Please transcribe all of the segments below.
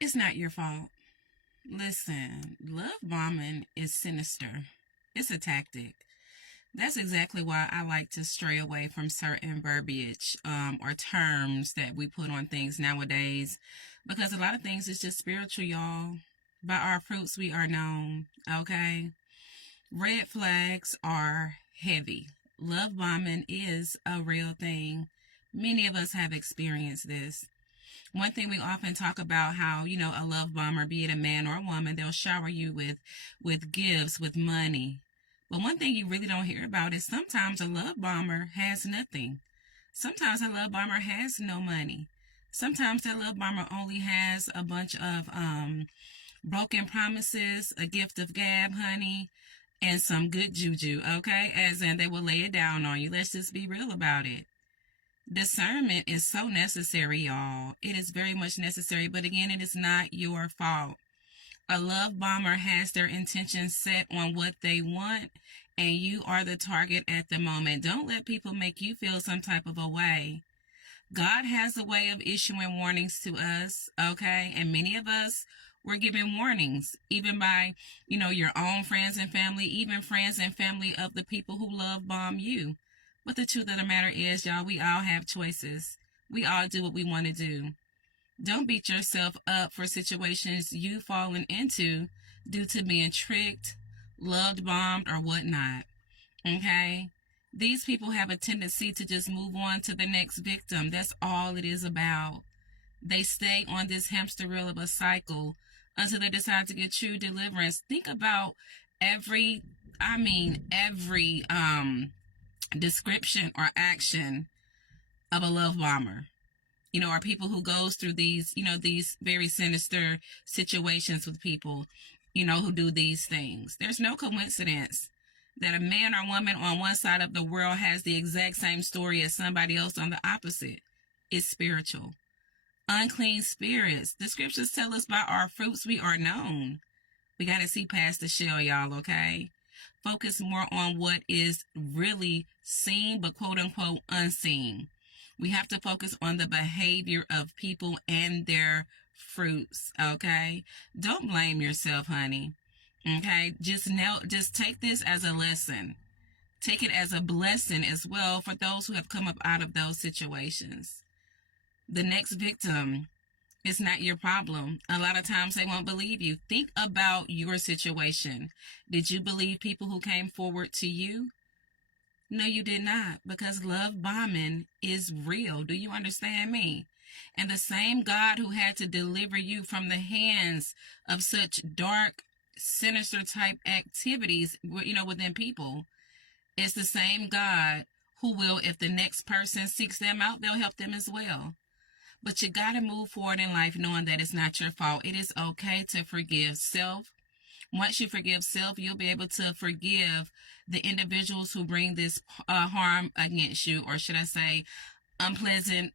It's not your fault. Listen, love bombing is sinister. It's a tactic. That's exactly why I like to stray away from certain verbiage or terms that we put on things nowadays, because a lot of things is just spiritual, y'all. By our fruits we are known, okay? Red flags are heavy. Love bombing is a real thing. Many of us have experienced this. One thing we often talk about how, a love bomber, be it a man or a woman, they'll shower you with gifts, with money. But one thing you really don't hear about is sometimes a love bomber has nothing. Sometimes a love bomber has no money. Sometimes that love bomber only has a bunch of broken promises, a gift of gab, honey, and some good juju, okay? As in they will lay it down on you. Let's just be real about it. Discernment is so necessary, y'all. It is very much necessary, but again, it is not your fault. A love bomber has their intentions set on what they want, and you are the target at the moment. Don't let people make you feel some type of a way. God has a way of issuing warnings to us, okay? And many of us were given warnings, even by, your own friends and family, even friends and family of the people who love bomb you. But the truth of the matter is, y'all, we all have choices. We all do what we want to do. Don't beat yourself up for situations you've fallen into due to being tricked, loved bombed, or whatnot. Okay? These people have a tendency to just move on to the next victim. That's all it is about. They stay on this hamster wheel of a cycle until they decide to get true deliverance. Think about every description or action of a love bomber. Or people who goes through these very sinister situations with people, who do these things. There's no coincidence that a man or woman on one side of the world has the exact same story as somebody else on the opposite. It's spiritual. Unclean spirits. The scriptures tell us by our fruits we are known. We got to see past the shell, y'all, okay? Focus more on what is really seen, but quote unquote unseen. We have to focus on the behavior of people and their fruits, okay? Don't blame yourself, honey, okay? Just take this as a lesson. Take it as a blessing as well for those who have come up out of those situations. The next victim is not your problem. A lot of times they won't believe you. Think about your situation. Did you believe people who came forward to you? No, you did not, because love bombing is real. Do you understand me? And the same God who had to deliver you from the hands of such dark, sinister type activities, within people, is the same God who will, if the next person seeks them out, they'll help them as well. But you got to move forward in life knowing that it's not your fault. It is okay to forgive self. Once you forgive self, you'll be able to forgive the individuals who bring this harm against you, or should I say unpleasant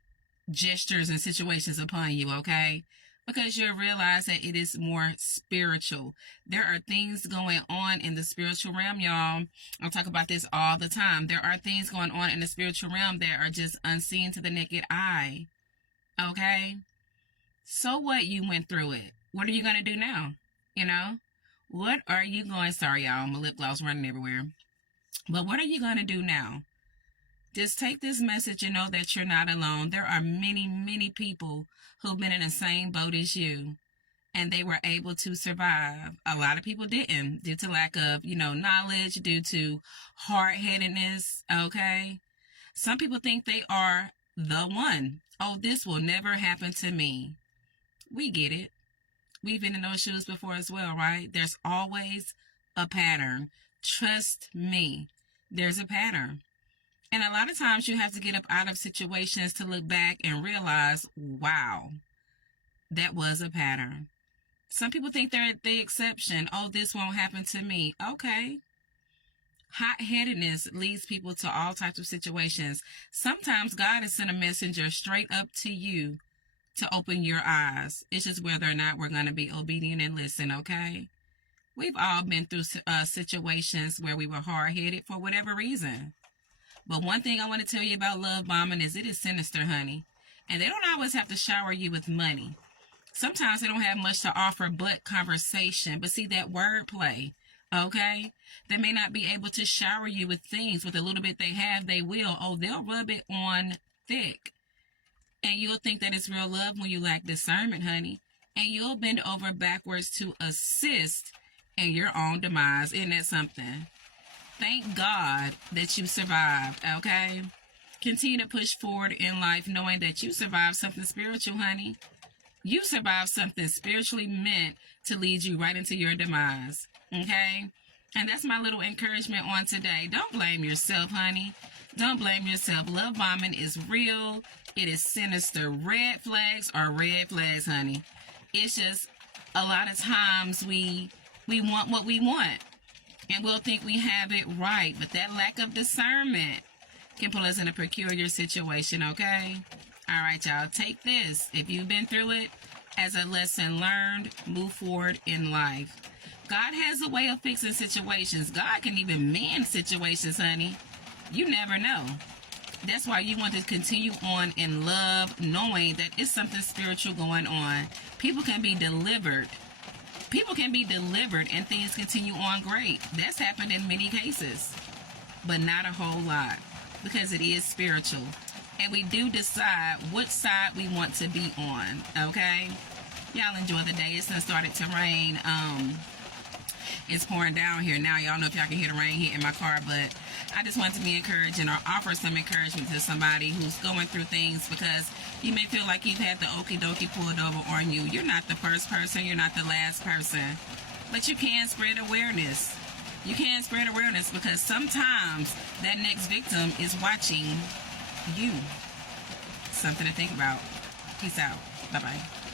gestures and situations upon you, okay? Because you'll realize that it is more spiritual. There are things going on in the spiritual realm, y'all. I talk about this all the time. There are things going on in the spiritual realm that are just unseen to the naked eye, okay? So what? You went through it. What are you going to do now? What are you going, sorry y'all, my lip gloss running everywhere. But what are you going to do now? Just take this message and know that you're not alone. There are many, many people who've been in the same boat as you, and they were able to survive. A lot of people didn't, due to lack of, knowledge, due to hard-headedness, okay? Some people think they are the one. Oh, this will never happen to me. We get it. We've been in those shoes before as well, right? There's always a pattern. Trust me, there's a pattern. And a lot of times you have to get up out of situations to look back and realize, wow, that was a pattern. Some people think they're the exception. Oh, this won't happen to me. Okay. Hot-headedness leads people to all types of situations. Sometimes God has sent a messenger straight up to you to open your eyes. It's just whether or not we're going to be obedient and listen, okay? We've all been through situations where we were hard-headed for whatever reason. But one thing I want to tell you about love bombing is it is sinister, honey. And they don't always have to shower you with money. Sometimes they don't have much to offer but conversation. But see that wordplay, okay? They may not be able to shower you with things. With a little bit they have, they will. Oh, they'll rub it on thick. And you'll think that it's real love when you lack discernment, honey. And you'll bend over backwards to assist in your own demise. Isn't that something? Thank God that you survived, okay? Continue to push forward in life knowing that you survived something spiritual, honey. You survived something spiritually meant to lead you right into your demise, okay? And that's my little encouragement on today. Don't blame yourself, honey. Don't blame yourself. Love bombing is real. It is sinister. Red flags are red flags, honey. It's just a lot of times we want what we want. And we'll think we have it right. But that lack of discernment can put us in a peculiar situation, okay? All right, y'all. Take this. If you've been through it, as a lesson learned, move forward in life. God has a way of fixing situations. God can even mend situations, honey. You never know. That's why you want to continue on in love, knowing that it's something spiritual going on. People can be delivered. People can be delivered and things continue on great. That's happened in many cases, but not a whole lot because it is spiritual. And we do decide what side we want to be on, okay? Y'all enjoy the day. It's started to rain. It's pouring down here now. Y'all know if y'all can hear the rain hitting my car, but I just want to be encouraging or offer some encouragement to somebody who's going through things, because you may feel like you've had the okie dokie pulled over on you. You're not the first person. You're not the last person. But you can spread awareness. You can spread awareness because sometimes that next victim is watching you. Something to think about. Peace out. Bye-bye.